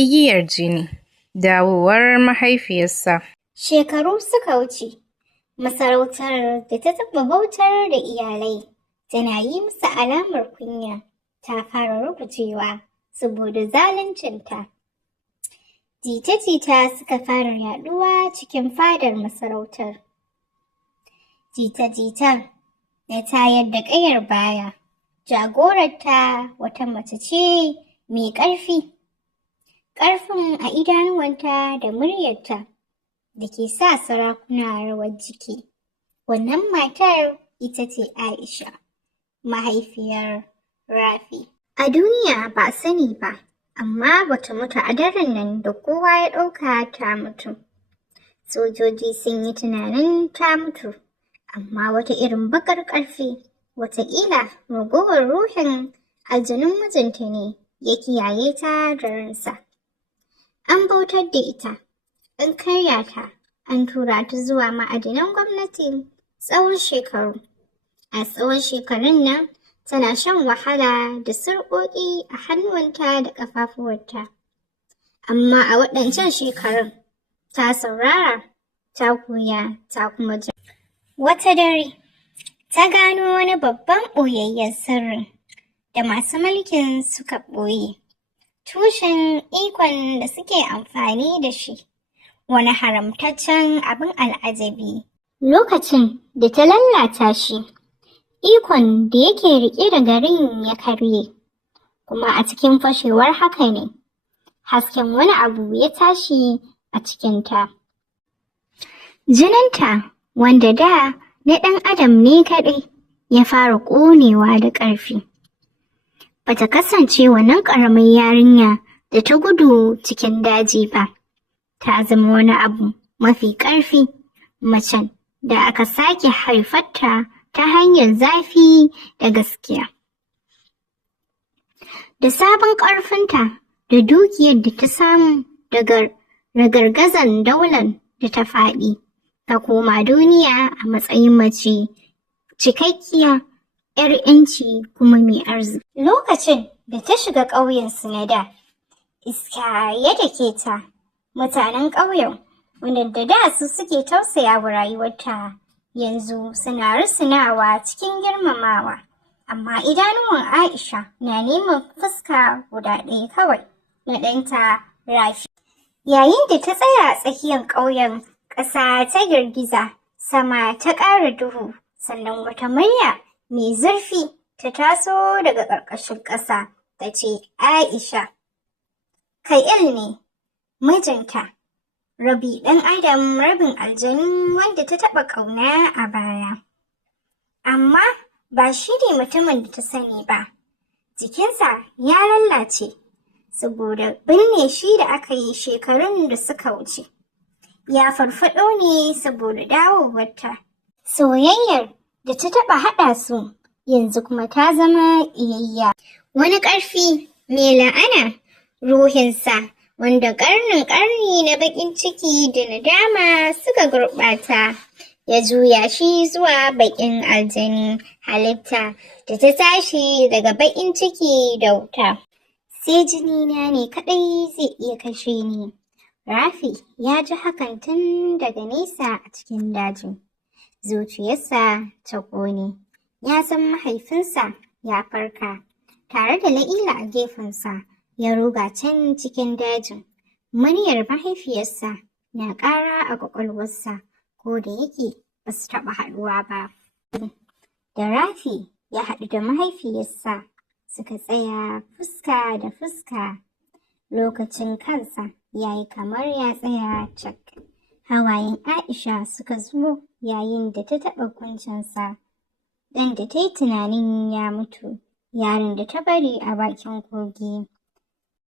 Igiyar jini, dawowar mahaifiyarsa. Shekaru suka wuce, masarautar da ta taɓa bautar da iyalai tana yi musu alamar kunya ta fara rugujewa saboda zaluncinta. Jita-jita suka fara yaɗuwa cikin fadar masarautar. Jita-jitar na tayar da ƙayar baya, jagorarta wata mace ce mai ƙarfi. Ƙarfin a idanuwanta da muryarta da ke sa sarakuna rawar jiki. Wannan matar ita ce Aisha, mahaifiyar Rafi. A duniya ba a sani ba, amma bata mutu a daren nan da kowa ya ɗauka ta mutu. Sojoji sun yi tunanin ta mutu, amma wata irin baƙar ƙarfi, wataƙila ragowar ruhin aljanun mijinta ne ya kiyaye ta da ransa. An bautar da ita, an karya ta, an tura ta zuwa ma'adinan gwamnati tsawon shekaru. A tsawon shekarun nan, tana shan wahala da sarƙoƙi a hannuwanta da ƙafafuwanta. Amma a waɗancan shekarun, ta saurara, ta koya, ta kuma ji. Wata dare, ta gano wani babban ɓoyayyen sirrin da masu mulkin suka ɓoye. Tushen ikon da suke amfani da shi, wani haramtaccen abin al'ajabi. Lokacin da ta lallata shi, ikon da yake riƙe da garin ya karye, kuma a cikin fashewar haka ne, hasken wani abu ya tashi a cikinta. Jininta, wanda da na ɗan adam ne kaɗai, ya fara ƙonewa da ƙarfi. Bata kasance wannan ƙaramin yarinya da ta gudu cikin daji ba, ta zama wani abu mafi ƙarfi, macen da aka sake haifarta ta hanyar zafi da gaskiya. Da sabon ƙarfinta da dukiyar da ta samu daga ragargazan daular da ta faɗi, ta koma duniya a matsayin mace cikakkiya, 'yar 'yanci kuma mai arziki. Lokacin da ta shiga ƙauyensu na da, iska ya dake ta. Mutanen ƙauyen, wanda da su suke tausaya wa rayuwarta, yanzu suna rusunawa cikin girmamawa. Amma idanuwan Aisha na neman fuska guda ɗaya kawai, na ɗanta Rafi. Yayin da ta tsaya a tsakiyar ƙauyen, ƙasa ta girgiza, sama ta ƙara duhu, sannan wata murya mai zurfi ta taso daga ƙarƙashin ƙasa, ta ce, Aisha, Ka'il ne, mijinta, rabi ɗan adam rabin aljanu wanda ta taɓa ƙauna a baya. Amma ba shi ne mutumin da ta sani ba, jikinsa ya lallace, saboda binne shi da aka yi shekarun da suka wuce. Ya farfaɗo ne saboda dawowarta. Soyayyar da ta taɓa haɗa su, yanzu kuma ta zama iyayya. Wani ƙarfi mai la'ana, ruhinsa, wanda ƙarni na baƙin ciki da nadama suka gurɓata, ya juya shi zuwa baƙin aljani, halitta da ta tashi daga baƙin ciki da wuta. Sai jinina ne kaɗai zai iya kashe ni. Rafi ya ji hakan tun daga nesa a cikin dajin. Zuciyarsa ta ƙone. Ya san mahaifinsa ya farka, tare da La'ila a gefensa, ya ruga can cikin dajin. Muryar mahaifiyarsa na ƙara a ƙwaƙwalwarsa, ko da yake ba su taɓa haɗuwa ba. Da Rafi ya haɗu da mahaifiyarsa, suka tsaya fuska da fuska. Lokacin kansa ya yi kamar ya tsaya cak. Hawayen Aisha suka zo yayin da ta taɓa kuncinsa. Ɗan da ta yi tunanin ya mutu, yaron da ta bari a bakin kogi.